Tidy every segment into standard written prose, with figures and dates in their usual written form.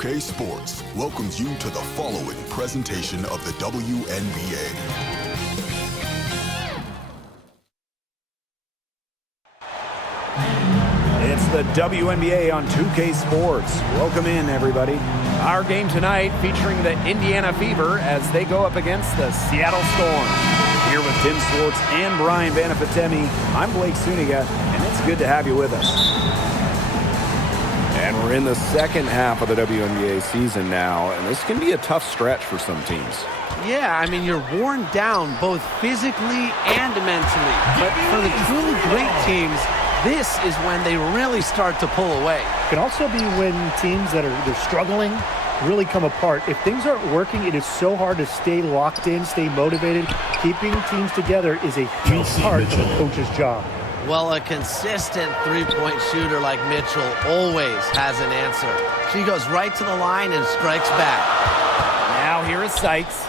2K Sports welcomes you to the following presentation of the WNBA. It's the WNBA on 2K Sports. Welcome in, everybody. Our game tonight featuring the Indiana Fever as they go up against the Seattle Storm. Here with Tim Swartz and Brian Banafitemi, I'm Blake Suniga, and it's good to have you with us. And we're in the second half of the WNBA season now, and this can be a tough stretch for some teams. Yeah, I mean, you're worn down both physically and mentally. But for the truly great teams, this is when they really start to pull away. It can also be when teams that they're struggling really come apart. If things aren't working, it is so hard to stay locked in, stay motivated. Keeping teams together is a huge part of a coach's job. Well, a consistent three-point shooter like Mitchell always has an answer. She goes right to the line and strikes back. Now here is Sykes.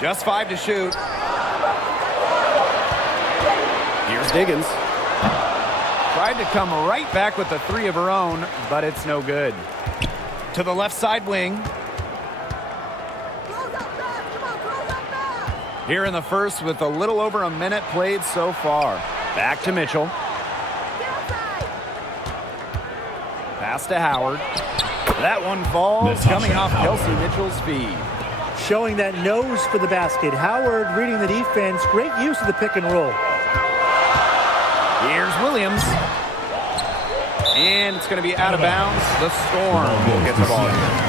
Just 5 to shoot. Here's Diggins. Tried to come right back with the three of her own, but it's no good. To the left side wing. Here in the first with a little over a minute played so far. Back to Mitchell. Pass to Howard. That one falls, coming off Kelsey Mitchell's feed. Showing that nose for the basket. Howard reading the defense. Great use of the pick and roll. Here's Williams. And it's going to be out of bounds. The Storm will get the ball here.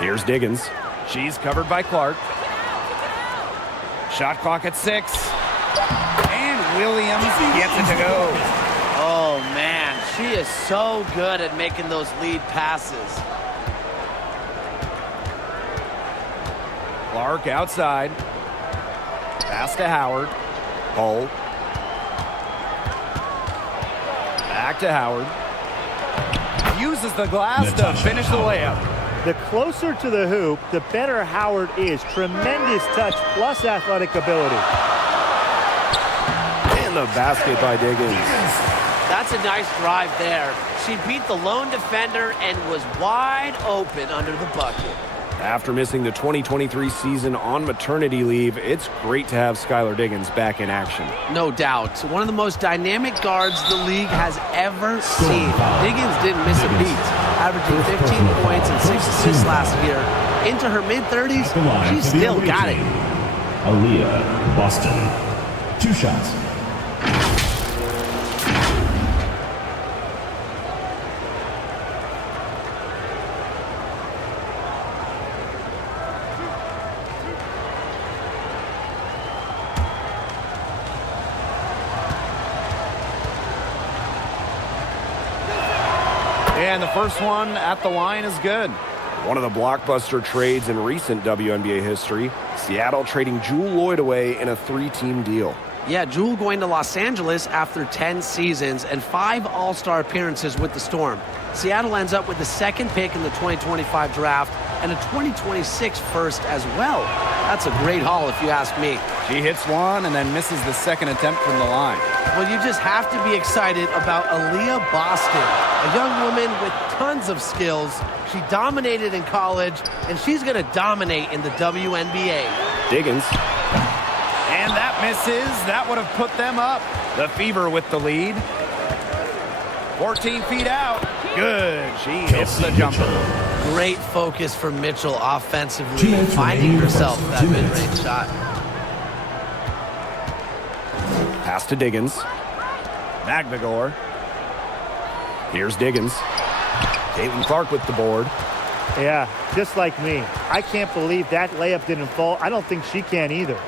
Here's Diggins. She's covered by Clark. Shot clock at 6. And Williams gets it to go. Oh, man. She is so good at making those lead passes. Clark outside. Pass to Howard. Hull. Back to Howard. Uses the glass to finish the layup. The closer to the hoop, the better Howard is. Tremendous touch plus athletic ability. And the basket by Diggins. That's a nice drive there. She beat the lone defender and was wide open under the bucket. After missing the 2023 season on maternity leave, it's great to have Skylar Diggins back in action. No doubt. One of the most dynamic guards the league has ever seen. Diggins didn't miss a beat, averaging 15 points and 6 assists last year. Into her mid-30s, she's still got it. Aaliyah, Boston. 2 shots. And the first one at the line is good. One of the blockbuster trades in recent WNBA history, Seattle trading Jewell Loyd away in a 3-team deal. Yeah, Jewell going to Los Angeles after 10 seasons and 5 All-Star appearances with the Storm. Seattle ends up with the 2nd pick in the 2025 draft and a 2026 first as well. That's a great haul if you ask me. She hits one and then misses the second attempt from the line. Well, you just have to be excited about Aaliyah Boston, a young woman with tons of skills. She dominated in college, and she's going to dominate in the WNBA. Diggins. And that misses. That would have put them up. The Fever with the lead. 14 feet out. Good. She hits the jumper. Great focus for Mitchell offensively, finding herself that mid-range shot. Pass to Diggins. Magnagor. Here's Diggins. Caitlin Clark with the board. Yeah, just like me. I can't believe that layup didn't fall. I don't think she can either.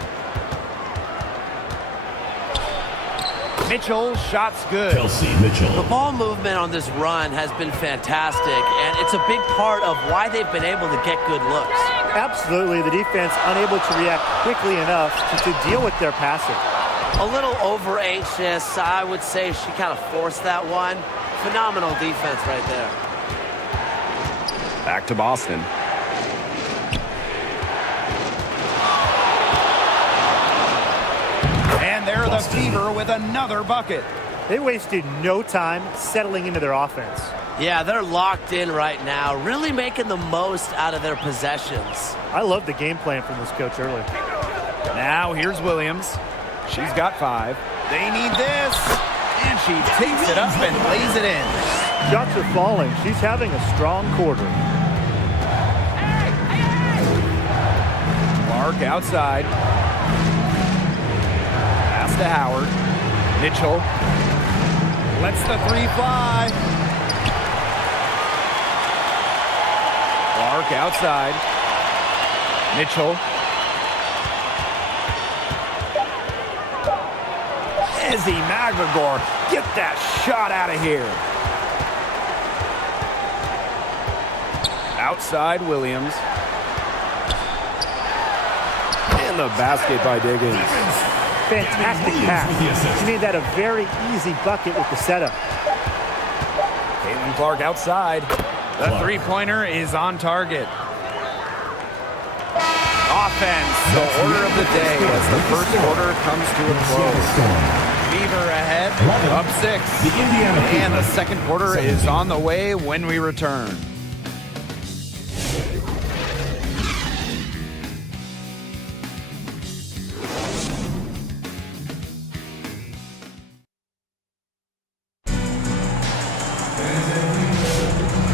Mitchell, shots good. Kelsey Mitchell. The ball movement on this run has been fantastic, and it's a big part of why they've been able to get good looks. Absolutely, the defense unable to react quickly enough to deal with their passing. A little over-anxious, I would say she kind of forced that one. Phenomenal defense right there. Back to Boston. And they're the Fever with another bucket. They wasted no time settling into their offense. Yeah, they're locked in right now, really making the most out of their possessions. I love the game plan from this coach early. Now here's Williams. She's got 5. They need this. And she takes it up and lays it in. Shots are falling. She's having a strong quarter. Clark outside. Pass to Howard. Mitchell lets the 3 fly. Clark outside. Mitchell. Izzy Magagor, get that shot out of here. Outside Williams. And the basket by Diggins. Fantastic pass. She made that a very easy bucket with the setup. Caitlin Clark outside. The three-pointer is on target. Offense, the order of the day as the first quarter comes to a close. Fever ahead, up 6. And the second quarter is on the way when we return.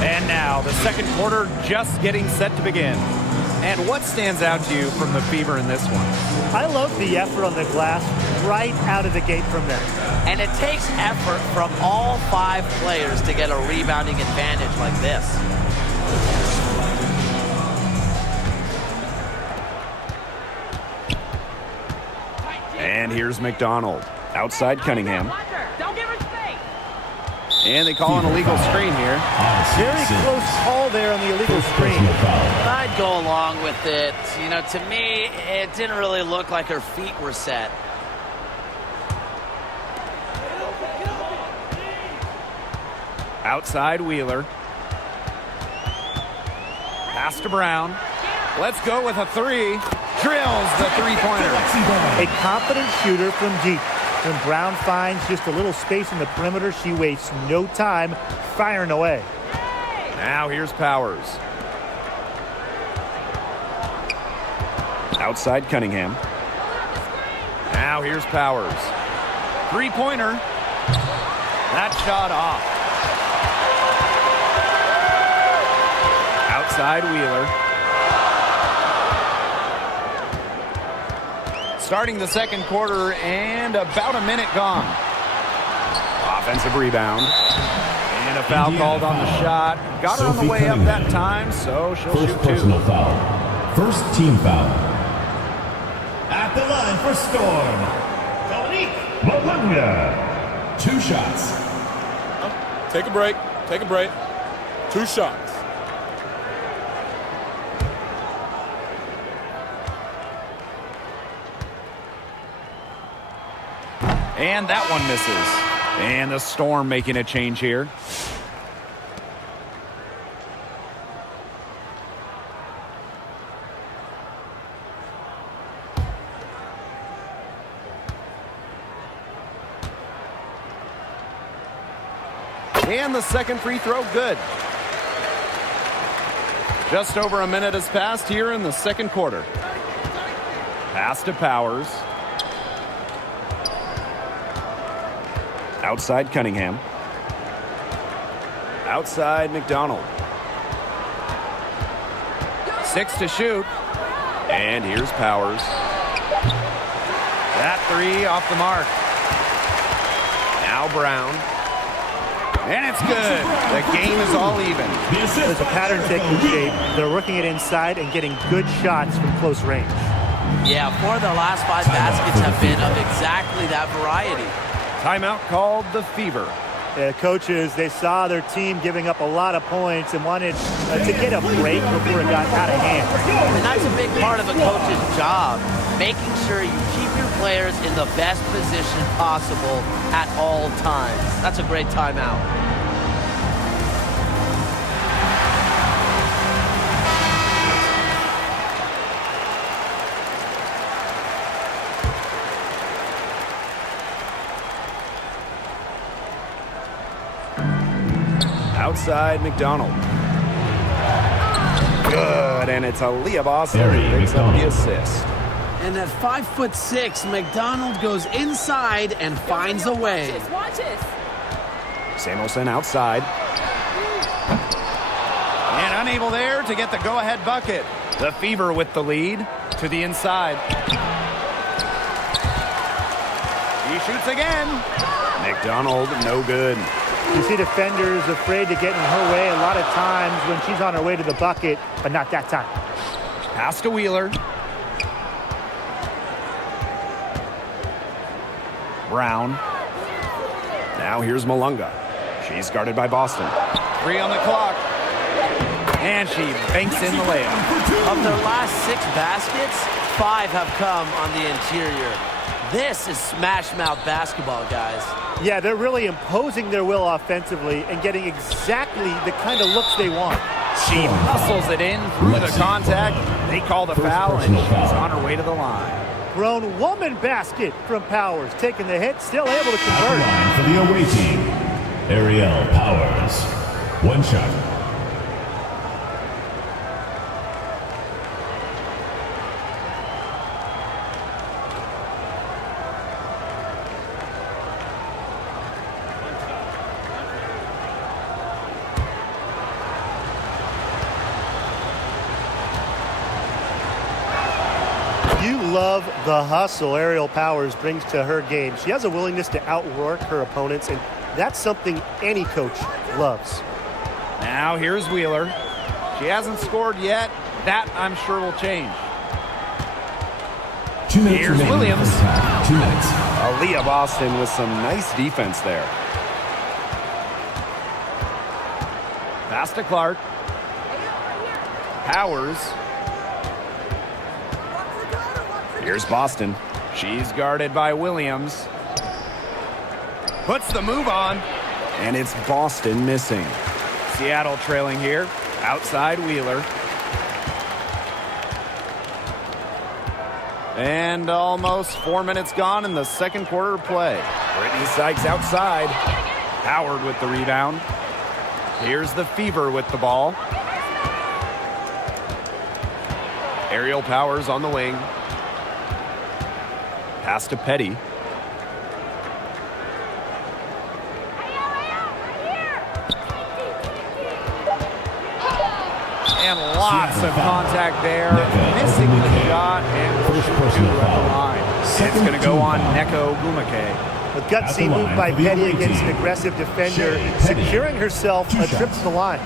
And now the second quarter just getting set to begin. And what stands out to you from the Fever in this one? I love the effort on the glass right out of the gate from them. And it takes effort from all 5 players to get a rebounding advantage like this. And here's McDonald. Outside Cunningham. And they call an illegal screen here. Very close call there on the illegal screen. I'd go along with it. You know, to me, it didn't really look like her feet were set. Outside Wheeler. Pass to Brown. Let's go with a 3. Drills the 3-pointer. A confident shooter from deep. When Brown finds just a little space in the perimeter, she wastes no time firing away. Now here's Powers. Outside Cunningham. Now here's Powers. 3-pointer. That shot off. Outside Wheeler. Starting the second quarter and about a minute gone. Offensive rebound. And a foul called on the shot. Got her on the way up that time, so she'll shoot 2. Personal foul. First team foul. At the line for Storm, Bologna. 2 shots. Take a break. Take a break. 2 shots. And that one misses. And the Storm making a change here. And the second free throw, good. Just over a minute has passed here in the second quarter. Pass to Powers. Outside Cunningham. Outside McDonald. 6 to shoot. And here's Powers. That 3 off the mark. Now Brown. And it's good. The game is all even. There's a pattern taking shape. They're working it inside and getting good shots from close range. Yeah, 4 of their last 5 baskets have been of exactly that variety. Timeout called the Fever. The coaches, they saw their team giving up a lot of points and wanted to get a break before it got out of hand. And that's a big part of a coach's job, making sure you keep your players in the best position possible at all times. That's a great timeout. Outside McDonald. Good, and it's Aaliyah Boston who picks up the assist. And at 5'6", McDonald goes inside and finds a way. Watch this. Samuelson outside. And unable there to get the go-ahead bucket. The Fever with the lead to the inside. He shoots again. McDonald, no good. You see defenders afraid to get in her way a lot of times when she's on her way to the bucket, but not that time. Pass to Wheeler. Brown. Now here's Malunga. She's guarded by Boston. 3 on the clock. And she banks in the layup. Of their last 6 baskets, 5 have come on the interior. This is smash-mouth basketball, guys. Yeah, they're really imposing their will offensively and getting exactly the kind of looks they want. She hustles it in through the contact. They call the foul, and she's on her way to the line. Grown woman basket from Powers. Taking the hit, still able to convert. Line for the away team, Ariel Powers. 1 shot. You love the hustle Ariel Powers brings to her game. She has a willingness to outwork her opponents, and that's something any coach loves. Now here's Wheeler. She hasn't scored yet. That, I'm sure, will change. 2 minutes Here's remaining. Williams. First half. 2 minutes. Aaliyah Boston with some nice defense there. Pass to Clark. Powers. Here's Boston. She's guarded by Williams. Puts the move on. And it's Boston missing. Seattle trailing here. Outside Wheeler. And almost 4 minutes gone in the second quarter of play. Brittany Sykes outside. Howard with the rebound. Here's the Fever with the ball. Ariel Powers on the wing. Pass to Petty. And lots of contact there. Missing the shot and First personal at the foul. line. It's going to go on Neko Gumake. A gutsy move by Petty against an aggressive defender, securing herself a trip to the line.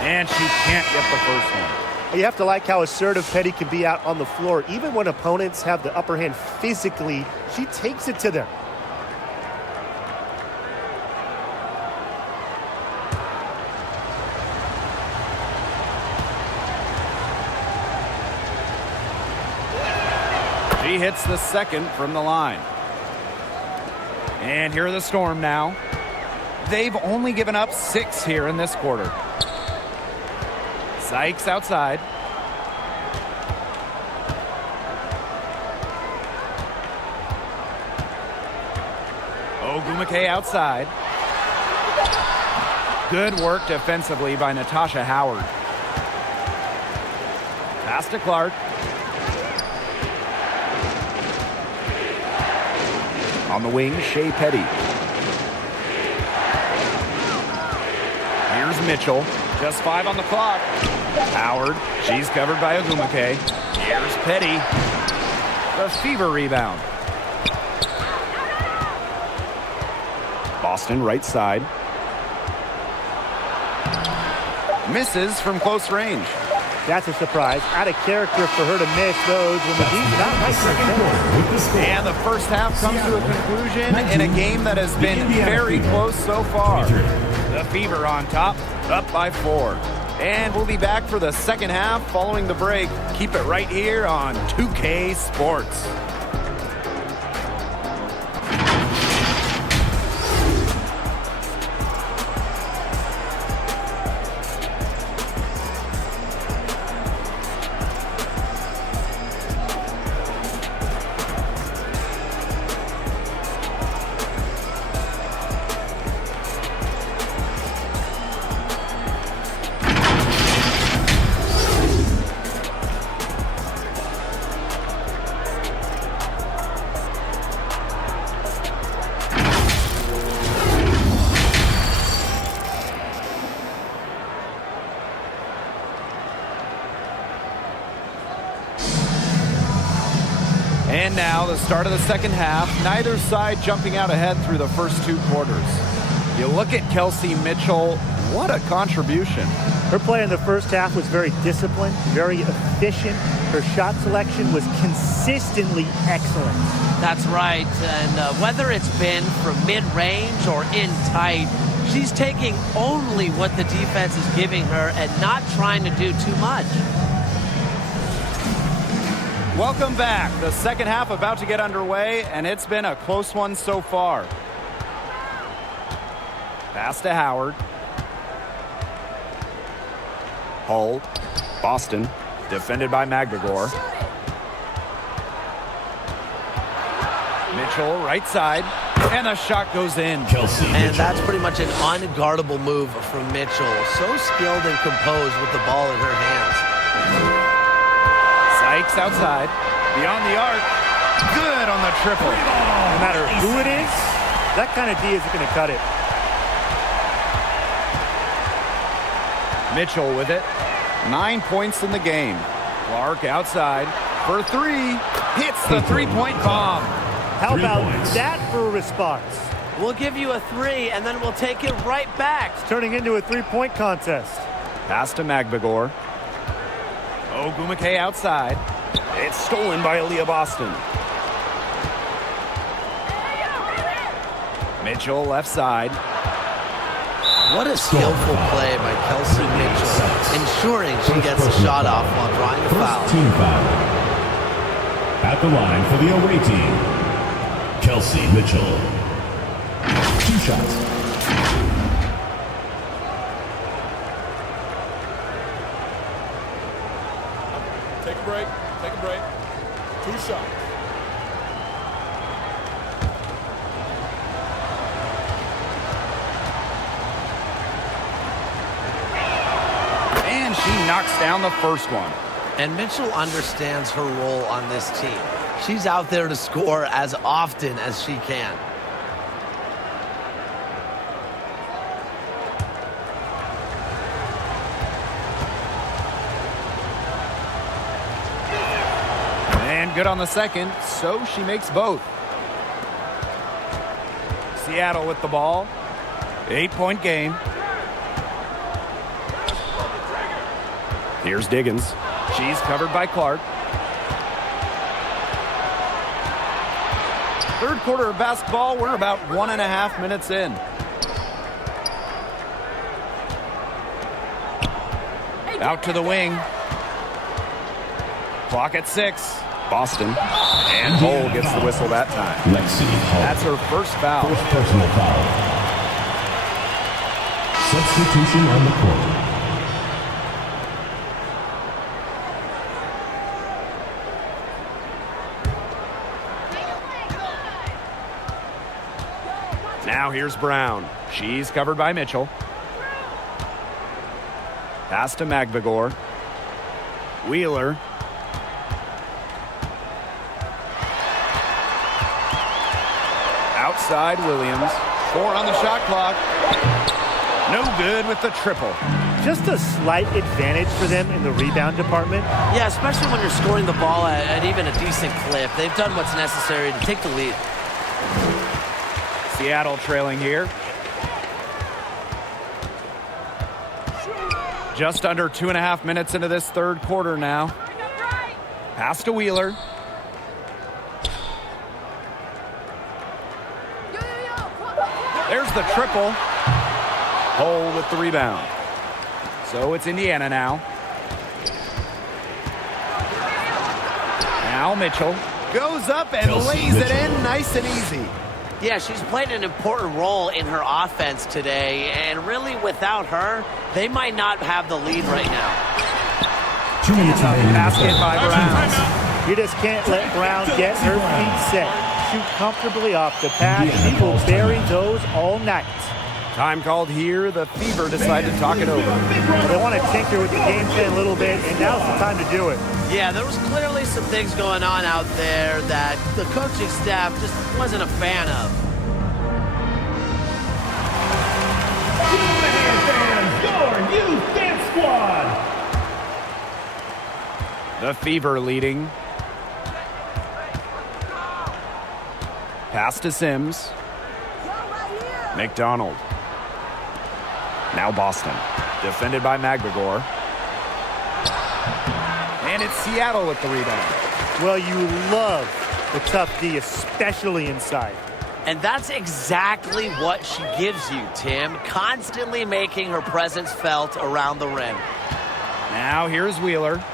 And she can't get the first one. You have to like how assertive Petty can be out on the floor. Even when opponents have the upper hand physically, she takes it to them. She hits the second from the line. And here are the Storm now. They've only given up 6 here in this quarter. Sykes outside. Ogumake outside. Good work defensively by Natasha Howard. Pass to Clark. On the wing, Shea Petty. Here's Mitchell. Just 5 on the clock. Howard. She's covered by Ogumake. Here's Petty. The Fever rebound. Boston right side. Misses from close range. That's a surprise. Out of character for her to miss those when the D's not right. And the first half comes to a conclusion in a game that has been very close so far. The Fever on top, up by 4. And we'll be back for the second half following the break. Keep it right here on 2K Sports. And now the start of the second half. Neither side jumping out ahead through the first 2 quarters. You look at Kelsey Mitchell, what a contribution. Her play in the first half was very disciplined, very efficient. Her shot selection was consistently excellent. That's right. And whether it's been from mid-range or in tight, she's taking only what the defense is giving her and not trying to do too much. Welcome back. The second half about to get underway, and it's been a close one so far. Pass to Howard. Hull. Boston. Defended by Magbegor. Mitchell, right side. And the shot goes in. Kelsey And Mitchell. that's pretty much an unguardable move from Mitchell. So skilled and composed with the ball in her hands. Sykes outside. Beyond the arc. Good on the triple. No matter who it is, that kind of D isn't going to cut it. Mitchell with it. 9 points in the game. Clark outside for 3. Hits the three-point bomb. How 3 about points. that for a response? We'll give you a 3, and then we'll take it right back. It's turning into a three-point contest. Pass to Magbegor. Ogumake outside. It's stolen by Aaliyah Boston. Mitchell left side. What a skillful play by Kelsey Mitchell, ensuring she gets a shot off while drawing a foul. First team foul. At the line for the away team, Kelsey Mitchell. 2 shots. Take a break. Take a break. 2 shots. And she knocks down the first one. And Mitchell understands her role on this team. She's out there to score as often as she can. And good on the second, so she makes both. Seattle with the ball. 8-point game. Here's Diggins. She's covered by Clark. Third quarter of basketball, we're about 1.5 minutes in. Out to the wing. Clock at 6. Boston. And Hull gets the whistle that time. Lexi Hull. That's her first foul. First personal foul. Substitution on the court. Now here's Brown. She's covered by Mitchell. Pass to Magbegor. Wheeler. Outside Williams. 4 on the shot clock. No good with the triple. Just a slight advantage for them in the rebound department. Yeah, especially when you're scoring the ball at even a decent clip. They've done what's necessary to take the lead. Seattle trailing here. Just under 2.5 minutes into this third quarter now. Pass to Wheeler. There's the triple. Hull with the rebound. So it's Indiana now. Now Mitchell goes up and Kelsey lays it Mitchell. in nice and easy. Yeah, she's played an important role in her offense today, and really without her, they might not have the lead right now. 2 minutes remaining in the Basket third. by Brown. You just can't let Brown get her feet set. Shoot comfortably off the pad. She will bury those all night. Time called here. The Fever decide to talk it over. They want to tinker with the game plan a little bit, and now's the time to do it. Yeah, there was clearly some things going on out there that the coaching staff just wasn't a fan of. Fans, your youth dance squad. The Fever leading. Pass to Sims. McDonald. Now Boston. Defended by Magbagor. And it's Seattle with the rebound. Well, you love the tough D, especially inside. And that's exactly what she gives you, Tim. Constantly making her presence felt around the rim. Now here's Wheeler.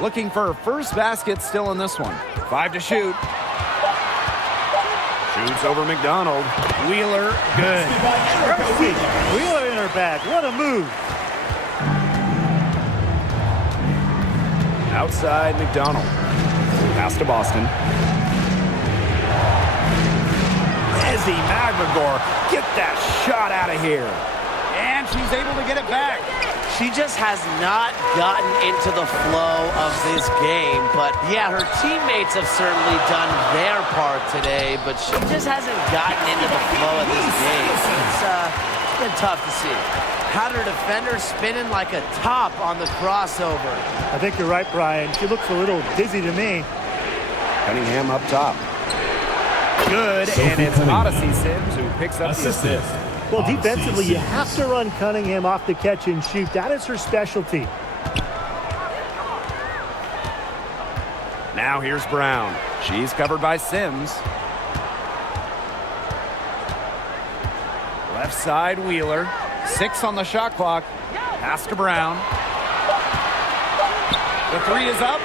Looking for her first basket still in this one. 5 to shoot. Shoots over McDonald. Wheeler, good. Mercy. Wheeler in her bag. What a move. Outside McDonald. Pass to Boston. Izzy Magbagor, get that shot out of here. And she's able to get it back. She just has not gotten into the flow of this game. But, yeah, her teammates have certainly done their part today, but she just hasn't gotten into the flow of this game. It's been tough to see. Had her defender spinning like a top on the crossover. I think you're right, Brian. She looks a little dizzy to me. Cunningham up top. Good, and it's Odyssey Sims who picks up the assist. Well, defensively, you have to run Cunningham off the catch and shoot. That is her specialty. Now here's Brown. She's covered by Sims. Left side, Wheeler. 6 on the shot clock. Pass to Brown. The 3 is up.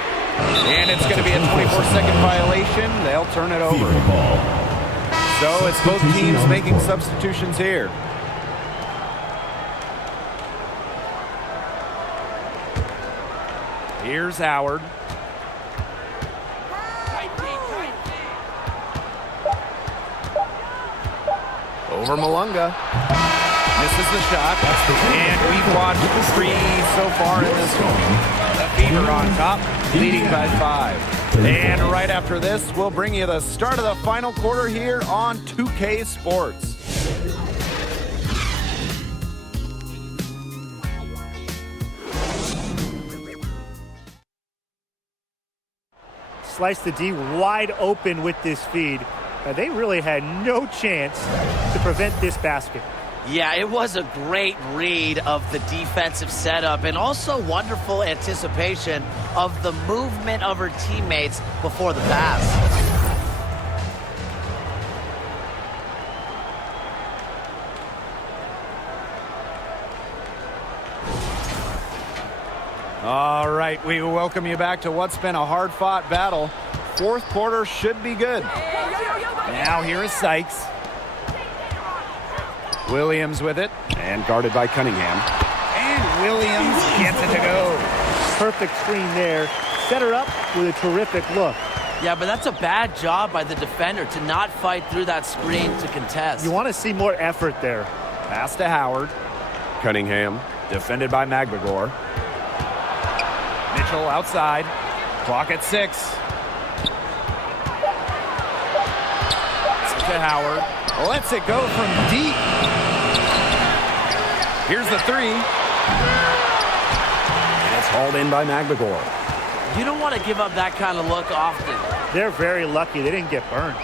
And it's going to be a 24-second violation. They'll turn it over. So it's both teams making substitutions here. Here's Howard. Over Malunga. Misses the shot. And we've watched 3 so far in this one. The Fever on top, leading by 5. And right after this, we'll bring you the start of the final quarter here on 2K Sports. Slice the D wide open with this feed. They really had no chance to prevent this basket. Yeah, it was a great read of the defensive setup and also wonderful anticipation of the movement of her teammates before the pass. All right, we welcome you back to what's been a hard-fought battle. Fourth quarter should be good. Now here is Sykes. Williams with it, and guarded by Cunningham. And Williams gets it to go. Perfect screen there. Set her up with a terrific look. Yeah, but that's a bad job by the defender to not fight through that screen to contest. You want to see more effort there. Pass to Howard. Cunningham, defended by Magbagor. Mitchell outside. Clock at 6. To Howard. Lets it go from deep. Here's the 3. And it's hauled in by Magbagor. You don't want to give up that kind of look often. They're very lucky they didn't get burnt.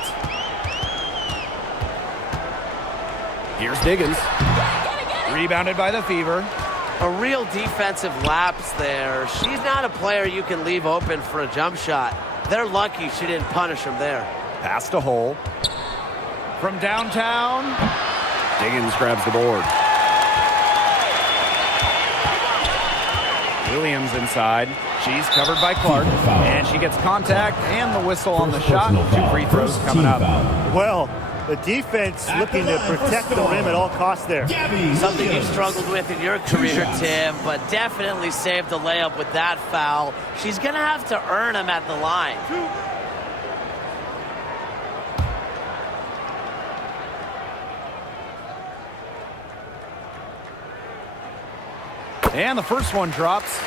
Here's Diggins. Rebounded by the Fever. A real defensive lapse there. She's not a player you can leave open for a jump shot. They're lucky she didn't punish him there. Pass to Hole. From downtown, Diggins grabs the board. Williams inside. She's covered by Clark, and she gets contact and the whistle on the shot. 2 free throws coming up. Well, the defense looking to protect the rim at all costs there. Something you've struggled with in your career, Tim, but definitely saved the layup with that foul. She's going to have to earn him at the line. And the first one drops.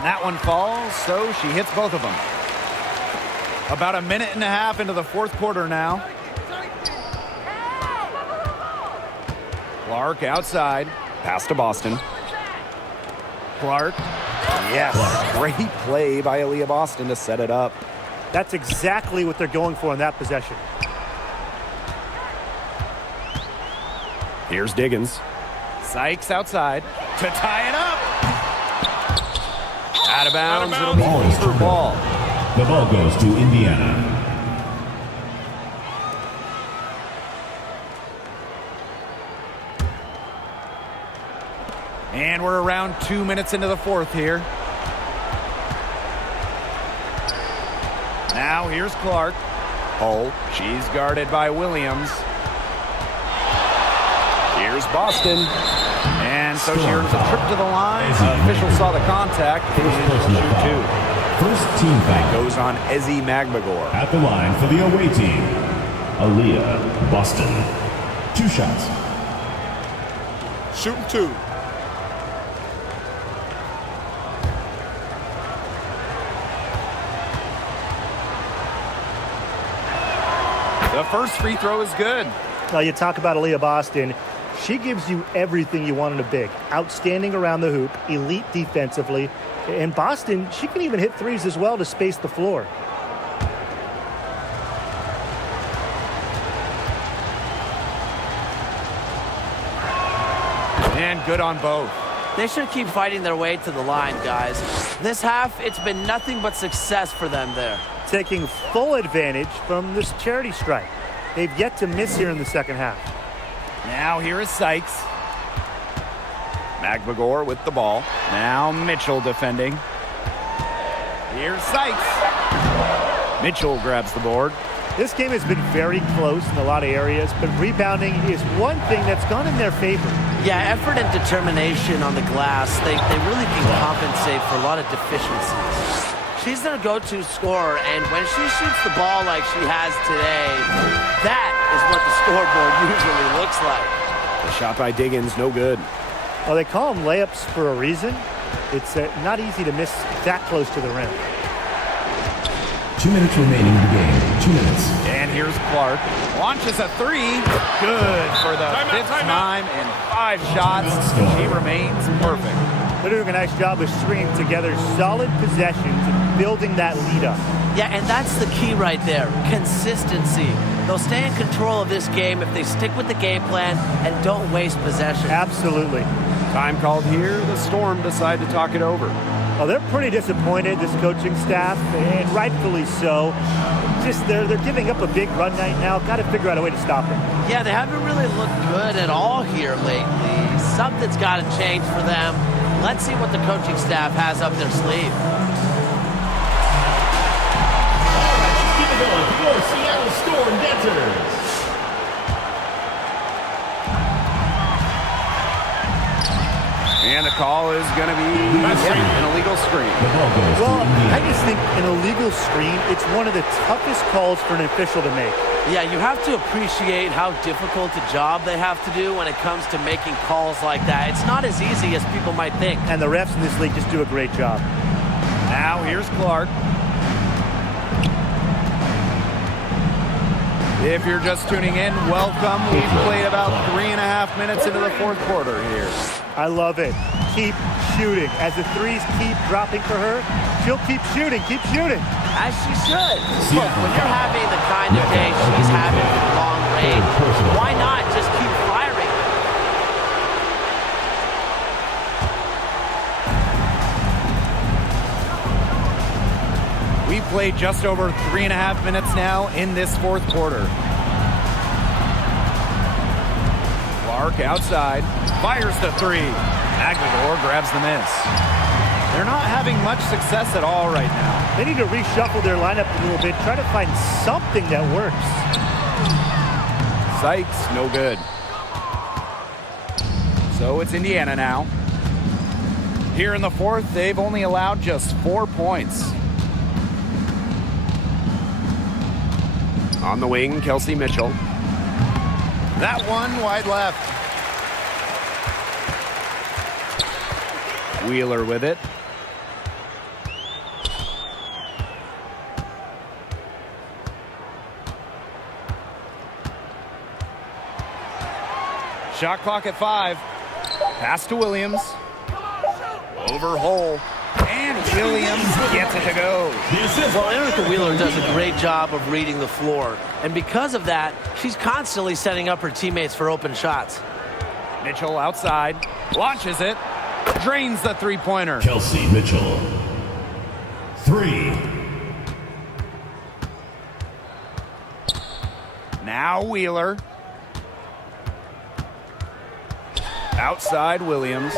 And that one falls, so she hits both of them. About a minute and a half into the fourth quarter now. Clark outside. Pass to Boston. Clark. Yes. Great play by Aaliyah Boston to set it up. That's exactly what they're going for in that possession. Here's Diggins. Sykes outside to tie it up. Out of bounds. It'll be Fever ball. The ball goes to Indiana. And we're around 2 minutes into the fourth here. Now here's Clark. Hull. She's guarded by Williams. Here's Boston. And so she earns a trip to the line. Official saw the contact. And she'll shoot two. First team foul. Goes on Ezzy Magbagor. At the line for the away team, Aaliyah Boston. 2 shots. Shooting two. The first free throw is good. Now you talk about Aaliyah Boston. She gives you everything you want in a big. Outstanding around the hoop, elite defensively. And Boston, she can even hit threes as well to space the floor. And good on both. They should keep fighting their way to the line, guys. This half, it's been nothing but success for them there. Taking full advantage from this charity strike. They've yet to miss here in the second half. Now here is Sykes. Magbagor with the ball. Now Mitchell defending. Here's Sykes. Mitchell grabs the board. This game has been very close in a lot of areas, but rebounding is one thing that's gone in their favor. Yeah, effort and determination on the glass, they really can compensate for a lot of deficiencies. She's their go-to scorer, and when she shoots the ball like she has today, that is what the scoreboard usually looks like. The shot by Diggins, no good. Well, they call them layups for a reason. It's not easy to miss that close to the rim. 2 minutes remaining in the game. 2 minutes. And here's Clark. Launches a three. Good for the fifth time in 5 shots. She remains perfect. They're doing a nice job of stringing together solid possessions and building that lead up. Yeah, and that's the key right there, consistency. They'll stay in control of this game if they stick with the game plan and don't waste possession. Absolutely. Time called here. The Storm decide to talk it over. Well, they're pretty disappointed, this coaching staff, and rightfully so. Just they're giving up a big run night now. Got to figure out a way to stop it. Yeah, they haven't really looked good at all here lately. Something's got to change for them. Let's see what the coaching staff has up their sleeve. Keep it going for Seattle Storm Dancers. And the call is going to be an illegal screen. The ball goes to Well, Indiana. I just think an illegal screen, it's one of the toughest calls for an official to make. Yeah, you have to appreciate how difficult a job they have to do when it comes to making calls like that. It's not as easy as people might think. And the refs in this league just do a great job. Now here's Clark. If you're just tuning in, welcome. We've played about 3.5 minutes into the fourth quarter here. I love it. Keep shooting. As the threes keep dropping for her, she'll keep shooting. Keep shooting. As she should. Look, when you're having the kind of day she's having from long range, why not just keep firing? We've played just over 3.5 minutes now in this fourth quarter. Clark outside, fires the three. Magbagor grabs the miss. They're not having much success at all right now. They need to reshuffle their lineup a little bit, try to find something that works. Sykes, no good. So it's Indiana now. Here in the fourth, they've only allowed just 4 points. On the wing, Kelsey Mitchell. That one wide left. Wheeler with it. Shot clock at 5. Pass to Williams. Over hole. And Williams gets it to go. Well, Erica Wheeler does a great job of reading the floor. And because of that, she's constantly setting up her teammates for open shots. Mitchell outside. Launches it. Drains the three-pointer. Kelsey Mitchell. 3. Now Wheeler. Outside Williams.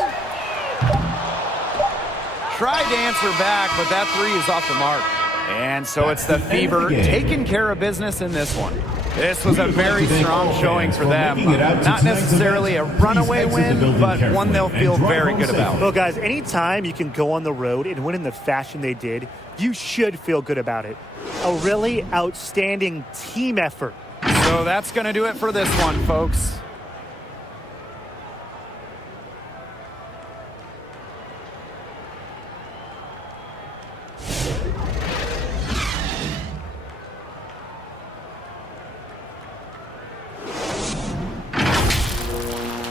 Tried to answer back, but that 3 is off the mark. And so it's the Fever taking care of business in this one. This was a very strong showing for them. Not necessarily a runaway win, but one they'll feel very good about. Well, guys, anytime you can go on the road and win in the fashion they did, you should feel good about it. A really outstanding team effort. So that's going to do it for this one, folks.